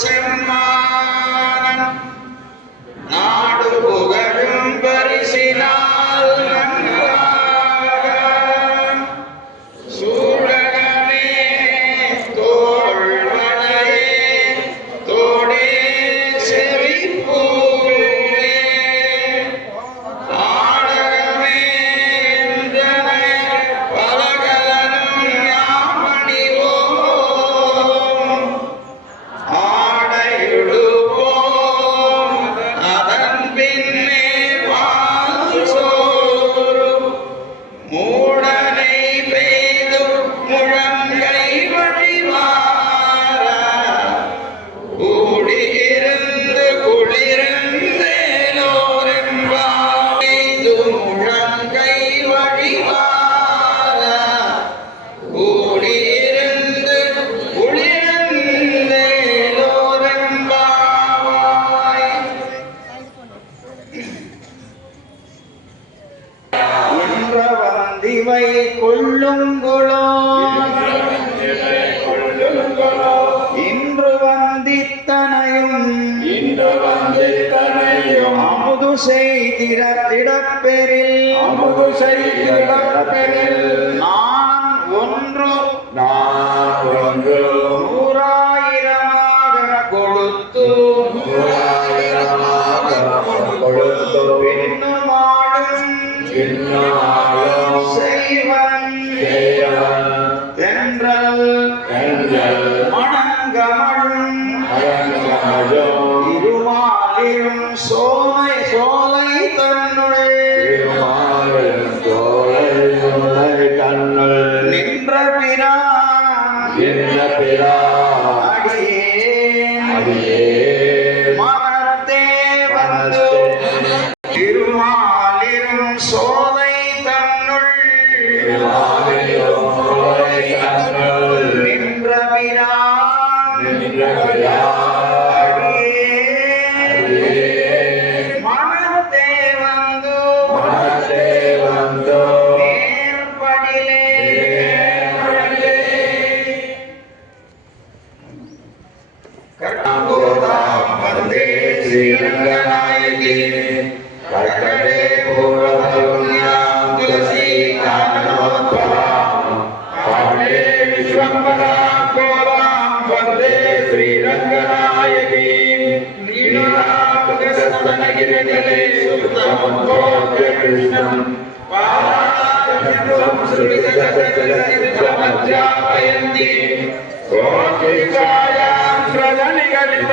சம்மானம் நாடு புகழும் பரிசினால் நன்றாக சூழகமே தோள்வளையே தோடே செவிப்பூவே ஆடகமே என்றனை பலகலனும் யாமணிவோம் ஆடையுடுவோம் அதன் பின்னே வாழ்சோறு மூடனை பெய்து முழங்கை வழிவார கூடியிருந்து குளிர்ந்தேலோரென்பார் பெய்து முழங்கை வழிவார கூடியிருந்து குளிர்ந்தேலோரென்பாய் இன்றவந்திவை கொள்ளுங்குளோ இன்று வந்தித்தனையும் அமுது செய்திடப்பெறில் நான் ஒன்று நூறாயிரமாக கொடுத்து பின்னுமாடும் செய்வன் தென்றல் மணங்கமழும் இருமாலிரும் சோலை தன்னுள் நின்ற பிரான் அடியே மனத்தே வந்து திருமாலிரும் சோலை தன்னுள் நின்ற பிரான் அடியே மனத்தே வந்து நேர்படிலே கட்டாபுரம் வந்தே ஸ்ரீரங்கநாயகி கர்க்கடே பூர்வபுண்யாம் துளசி கானனோத்பவாம் பாண்டே விஸ்வம்பராம் கோதாம் வந்தே ஸ்ரீரங்கநாயகி நீலாபகஸ்தனகிரிதலே சுத்தமந்தோத்ய கிருஷ்ணம் பாராஜ்யம் ஸ்ருதிசகசரசித்தமத்யாபயந்தி கோகிகாயாம் ஸ்ரஜனிகரித